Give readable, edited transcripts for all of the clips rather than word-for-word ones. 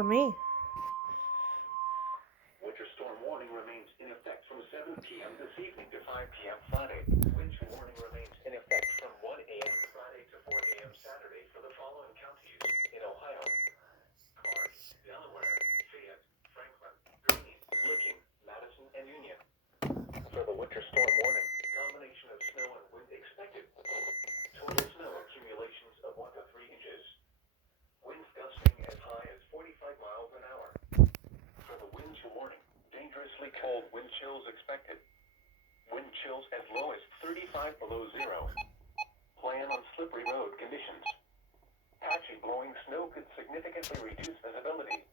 for me. Winter storm warning remains in effect from 7 p.m. this evening to 5 p.m. Friday. Wind chill warning remains in effect from 1 a.m. Friday to 4 a.m. Saturday for the following counties in Ohio: Clark, Delaware, Fayette, Franklin, Greene, Licking, Madison, and Union. For the winter storm warning, combination of snow and wind expected. Total snow accumulations of 1 to 3 inches. Winds gusting as high as 45 miles an hour. For the wind chill warning, dangerously cold wind chills expected. Wind chills as low as 35 below zero. Plan on slippery road conditions. Patchy blowing snow could significantly reduce visibility.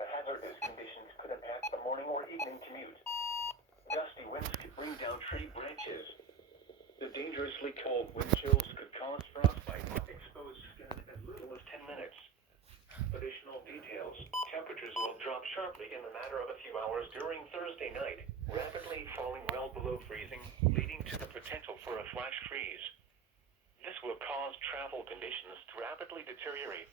The hazardous conditions could impact the morning or evening commute. Gusty winds could bring down tree branches. The dangerously cold wind chills could cause frostbite on exposed skin as little as 10 minutes. Additional details. Temperatures will drop sharply in the matter of a few hours during Thursday night, rapidly falling well below freezing, leading to the potential for a flash freeze. This will cause travel conditions to rapidly deteriorate.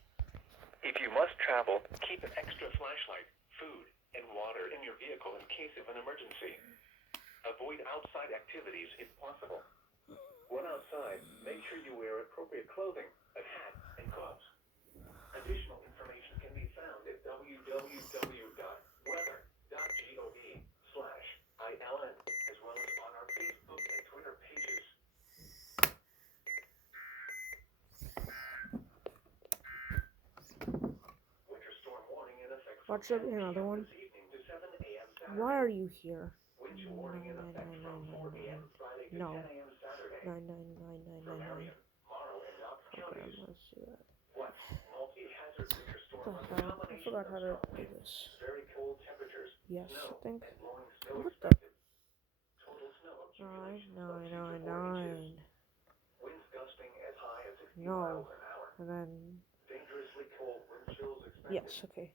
If you must travel, keep an extra flashlight, food, and water in your vehicle in case of an emergency. Avoid outside activities if possible. When outside, make sure you wear appropriate clothing, a hat, and gloves. Additional information can be found at www.weather.gov/ILN, as well as on our Facebook and Twitter pages. Winter storm warning in effect from Watch up 10 another p.m. one. this evening to 7 a.m. Saturday. Why are you here? Wind chill warning in effect from 4 a.m. Friday to 10 a.m. Saturday. For Marion, Morrow, and Knox Okay, counties. let's see that. What? Multi-hazard winter storm What was the a hell? I combination forgot of how to strong do winds, this. very cold temperatures, Yes, snow, I think. and blowing snow What the? expected. Total snow accumulations of 2 to 4 inches. Winds gusting as high as 60 miles an hour. And then, Dangerously cold wind chills expected. yes, okay.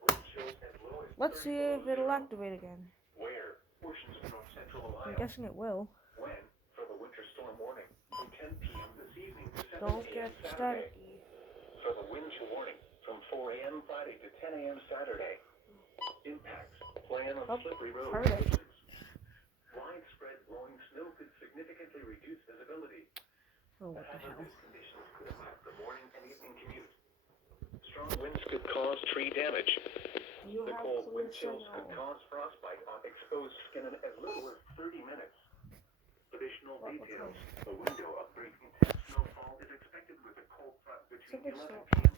Wind chills as low as Let's 30 see if below it'll zero. activate again. Where? Portions of north central I'm Ohio. guessing it will. When? For the winter storm warning from 10 p.m. this evening to 7 Don't a.m. get Saturday. staticky. For the wind chill warning from 4 a.m. Friday to 10 a.m. Saturday. Impacts. Plan on slippery road Perfect. conditions. Widespread blowing snow could significantly reduce visibility. Oh, The what the hell? hazardous conditions could impact the morning and evening commute. Strong winds could cause tree damage. You The have cold clear wind chills could signal. cause frostbite on exposed skin in as little as 30 minutes. Additional What details. was A window of breaking intense snowfall is expected with a cold front between Something 11 so- p.m.